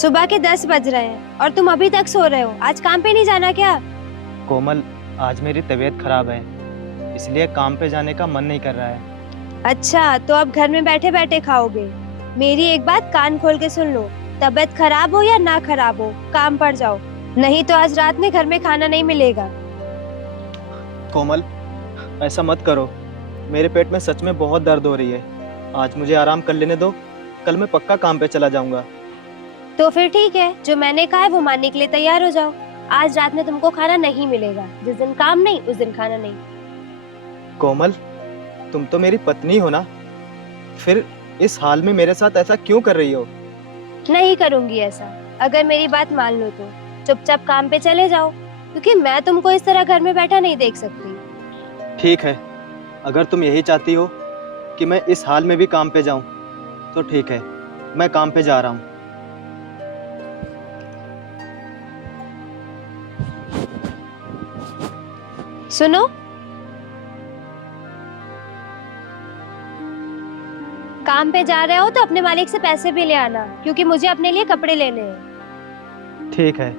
सुबह के 10 बज रहे हैं और तुम अभी तक सो रहे हो। आज काम पे नहीं जाना क्या? कोमल, आज मेरी तबीयत खराब है, इसलिए काम पे जाने का मन नहीं कर रहा है। अच्छा, तो अब घर में बैठे बैठे खाओगे। मेरी एक बात कान खोल के सुन लो, तबीयत खराब हो या ना खराब हो, काम पर जाओ, नहीं तो आज रात में घर में खाना नहीं मिलेगा। कोमल, ऐसा मत करो, मेरे पेट में सच में बहुत दर्द हो रही है। आज मुझे आराम कर लेने दो, कल मैं पक्का काम पे चला जाऊंगा। तो फिर ठीक है, जो मैंने कहा है वो मानने के लिए तैयार हो जाओ। आज रात में तुमको खाना नहीं मिलेगा। जिस दिन काम नहीं उस दिन खाना नहीं। कोमल, तुम तो मेरी पत्नी हो ना, फिर इस हाल में मेरे साथ ऐसा क्यों कर रही हो? नहीं करूंगी ऐसा। अगर मेरी बात मान लो तो चुपचाप काम पे चले जाओ, क्योंकि मैं तुमको इस तरह घर में बैठा नहीं देख सकती। ठीक है, अगर तुम यही चाहती हो कि मैं इस हाल में भी काम पे जाऊं, तो ठीक है, मैं काम पे जा रहा हूं। सुनो, काम पे जा रहे हो तो अपने मालिक से पैसे भी ले आना, क्योंकि मुझे अपने लिए कपड़े लेने हैं। ठीक है।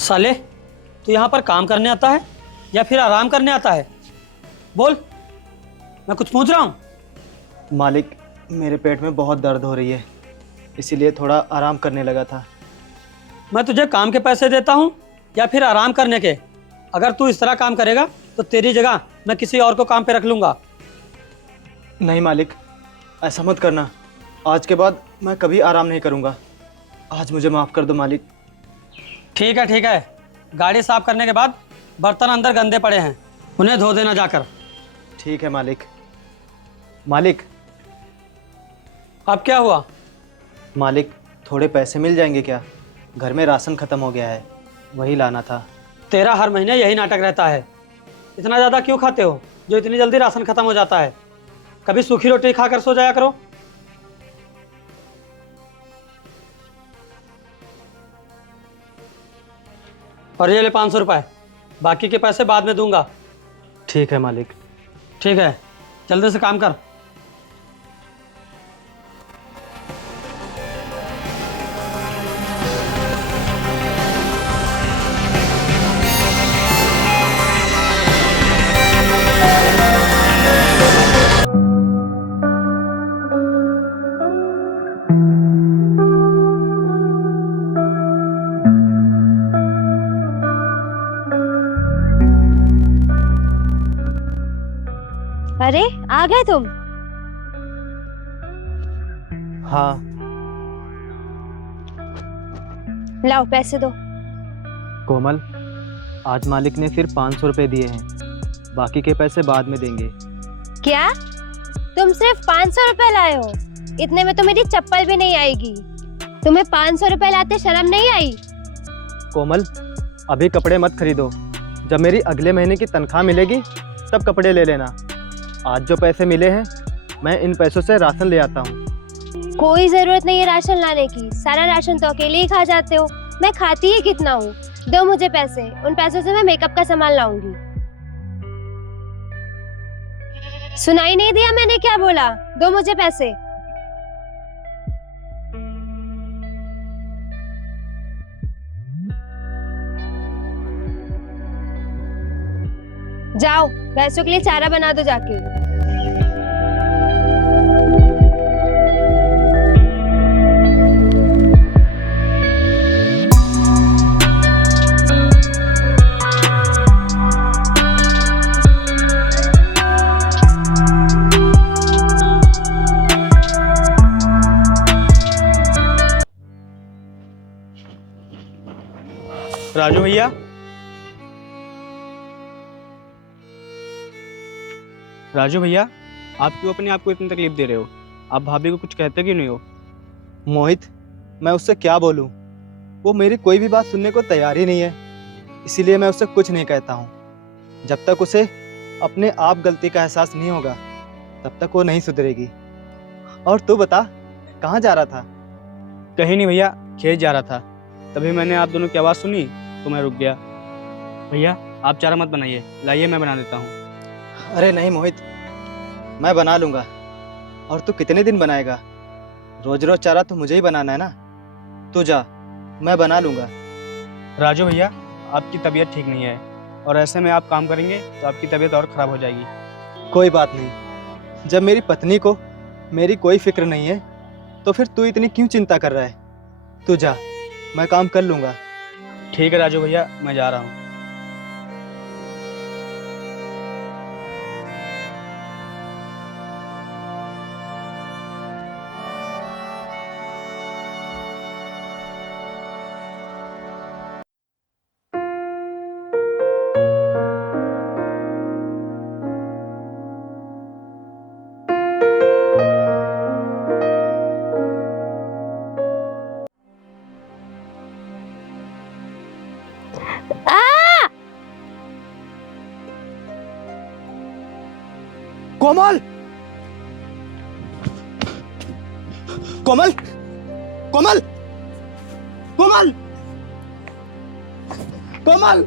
साले, तू यहाँ पर काम करने आता है या फिर आराम करने आता है? बोल, मैं कुछ पूछ रहा हूँ। मालिक, मेरे पेट में बहुत दर्द हो रही है, इसीलिए थोड़ा आराम करने लगा था। मैं तुझे काम के पैसे देता हूँ या फिर आराम करने के? अगर तू इस तरह काम करेगा तो तेरी जगह मैं किसी और को काम पे रख लूँगा। नहीं मालिक, ऐसा मत करना। आज के बाद मैं कभी आराम नहीं करूँगा। आज मुझे माफ़ कर दो मालिक। ठीक है ठीक है, गाड़ी साफ करने के बाद बर्तन अंदर गंदे पड़े हैं, उन्हें धो देना जाकर। ठीक है मालिक। मालिक। अब क्या हुआ? मालिक, थोड़े पैसे मिल जाएंगे क्या? घर में राशन ख़त्म हो गया है, वही लाना था। तेरा हर महीने यही नाटक रहता है। इतना ज़्यादा क्यों खाते हो जो इतनी जल्दी राशन ख़त्म हो जाता है? कभी सूखी रोटी खाकर सो जाया करो। और ये ले 500 रुपये, बाकी के पैसे बाद में दूंगा। ठीक है मालिक। ठीक है, जल्दी से काम कर। अरे, आ गए तुम? हाँ। लाओ पैसे दो। कोमल, आज मालिक ने फिर 500 रुपये दिए हैं, बाकी के पैसे बाद में देंगे। क्या? तुम सिर्फ 500 रुपए लाए हो? इतने में तो मेरी चप्पल भी नहीं आएगी। तुम्हें 500 रुपए लाते शर्म नहीं आई? कोमल, अभी कपड़े मत खरीदो, जब मेरी अगले महीने की तनख्वाह मिलेगी तब कपड़े ले लेना। आज जो पैसे मिले हैं, मैं इन पैसों से राशन ले आता हूँ। कोई जरूरत नहीं है राशन लाने की, सारा राशन तो अकेले ही खा जाते हो। मैं खाती ही कितना हूँ। दो मुझे पैसे, उन पैसों से मैं मेकअप का सामान लाऊंगी। सुनाई नहीं दिया मैंने क्या बोला? दो मुझे पैसे। जाओ, भैंसों के लिए चारा बना दो जाके। राजू भैया, राजू भैया, आप क्यों अपने आप को इतनी तकलीफ दे रहे हो? आप भाभी को कुछ कहते क्यों नहीं हो? मोहित, मैं उससे क्या बोलूं? वो मेरी कोई भी बात सुनने को तैयार ही नहीं है, इसीलिए मैं उससे कुछ नहीं कहता हूँ। जब तक उसे अपने आप गलती का एहसास नहीं होगा तब तक वो नहीं सुधरेगी। और तू बता, कहाँ जा रहा था? कहीं नहीं भैया, खेत जा रहा था। तभी मैंने आप दोनों की आवाज़ सुनी तो मैं रुक गया। भैया आप चारा मत बनाइए, लाइए मैं बना देता हूँ। अरे नहीं मोहित, मैं बना लूँगा। और तू कितने दिन बनाएगा? रोज रोज चारा तो मुझे ही बनाना है ना। तू जा, मैं बना लूँगा। राजू भैया, आपकी तबीयत ठीक नहीं है और ऐसे में आप काम करेंगे तो आपकी तबीयत और ख़राब हो जाएगी। कोई बात नहीं, जब मेरी पत्नी को मेरी कोई फिक्र नहीं है तो फिर तू इतनी क्यों चिंता कर रहा है? तू जा, मैं काम कर लूँगा। ठीक है राजू भैया, मैं जा रहा हूँ। कोमल, कोमल, कोमल, कोमल, कोमल।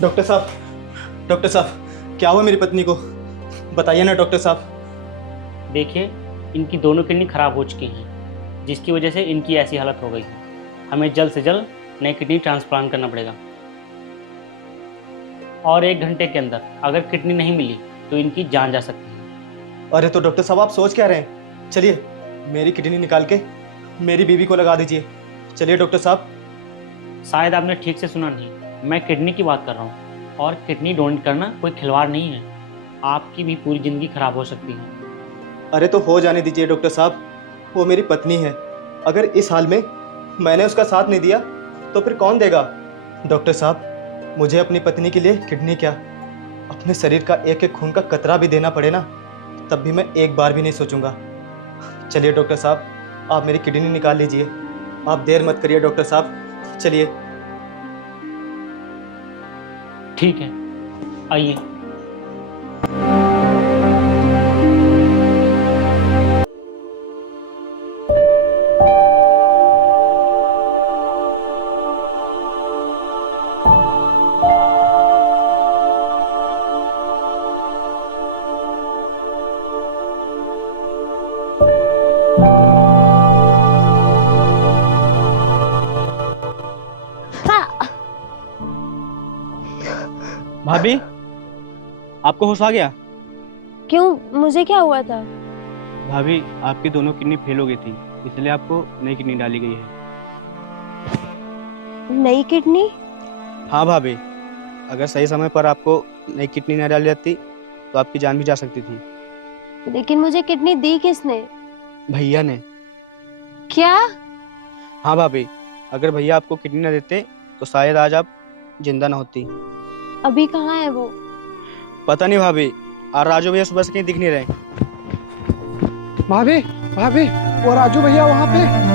डॉक्टर साहब, डॉक्टर साहब, क्या हुआ मेरी पत्नी को? बताइए ना डॉक्टर साहब। देखिए, इनकी दोनों किडनी खराब हो चुकी हैं, जिसकी वजह से इनकी ऐसी हालत हो गई है। हमें जल्द से जल्द नई किडनी ट्रांसप्लांट करना पड़ेगा और 1 घंटे के अंदर अगर किडनी नहीं मिली तो इनकी जान जा सकती है। अरे तो डॉक्टर साहब, आप सोच क्या रहे हैं? चलिए मेरी किडनी निकाल के मेरी बीवी को लगा दीजिए। चलिए डॉक्टर साहब। शायद आपने ठीक से सुना नहीं, मैं किडनी की बात कर रहा हूँ और किडनी डोनेट करना कोई खिलवाड़ नहीं है। आपकी भी पूरी ज़िंदगी खराब हो सकती है। अरे तो हो जाने दीजिए डॉक्टर साहब, वो मेरी पत्नी है। अगर इस हाल में मैंने उसका साथ नहीं दिया तो फिर कौन देगा? डॉक्टर साहब, मुझे अपनी पत्नी के लिए किडनी क्या, अपने शरीर का एक एक खून का कतरा भी देना पड़े ना, तब भी मैं एक बार भी नहीं सोचूंगा। चलिए डॉक्टर साहब, आप मेरी किडनी निकाल लीजिए। आप देर मत करिए डॉक्टर साहब, चलिए। ठीक है, आइए। भाभी, आपको होश आ गया? क्यों, मुझे क्या हुआ था? भाभी, आपकी दोनों किडनी फेल हो गई थी, इसलिए आपको नई किडनी डाली गई है। नई किडनी? हाँ भाभी, अगर सही समय पर आपको नई किडनी न डाली जाती तो आपकी जान भी जा सकती थी। लेकिन मुझे किडनी दी किसने? भैया ने। क्या? हाँ भाभी, अगर भैया आपको किडनी न देते तो शायद आज आप जिंदा न होती। अभी कहाँ है वो? पता नहीं भाभी, और राजू भैया सुबह से कहीं दिख नहीं रहे। भाभी, भाभी, वो राजू भैया वहाँ पे।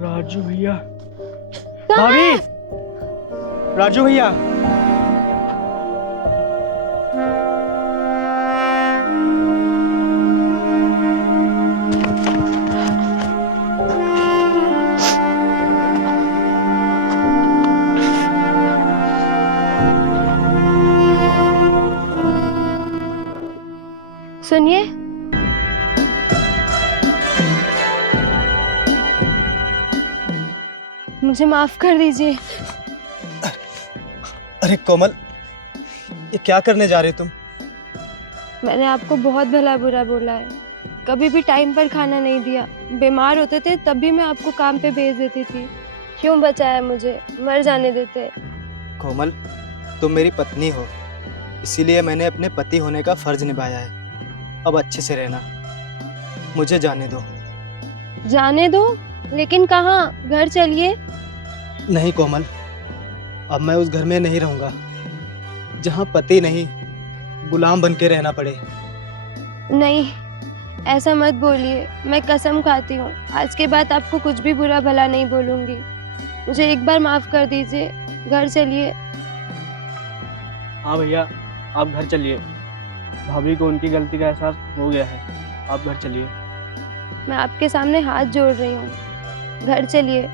राजू भैया, भाभी, राजू भैया। सुनिए, मुझे माफ कर दीजिए। अरे कोमल, ये क्या करने जा रहे तुम? मैंने आपको बहुत भला बुरा बोला है, कभी भी टाइम पर खाना नहीं दिया, बीमार होते थे तब भी मैं आपको काम पे भेज देती थी। क्यों बचाया मुझे, मर जाने देते। कोमल, तुम मेरी पत्नी हो, इसीलिए मैंने अपने पति होने का फर्ज निभाया है। अब अच्छे से रहना, मुझे जाने दो। जाने दो? लेकिन कहाँ? घर चलिए। नहीं कोमल, अब मैं उस घर में नहीं रहूँगा जहाँ पति नहीं, गुलाम बन के रहना पड़े। नहीं, ऐसा मत बोलिए, मैं कसम खाती हूँ आज के बाद आपको कुछ भी बुरा भला नहीं बोलूँगी। मुझे एक बार माफ़ कर दीजिए, घर चलिए। हाँ भैया, आप घर चलिए। भाभी को उनकी गलती का एहसास हो गया है, आप घर चलिए। मैं आपके सामने हाथ जोड़ रही हूँ, घर चलिए।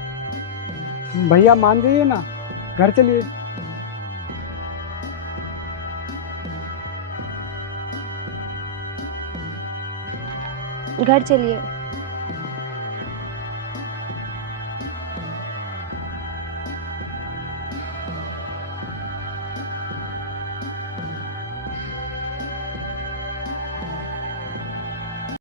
भैया मान जाइए ना, घर चलिए। घर चलिए।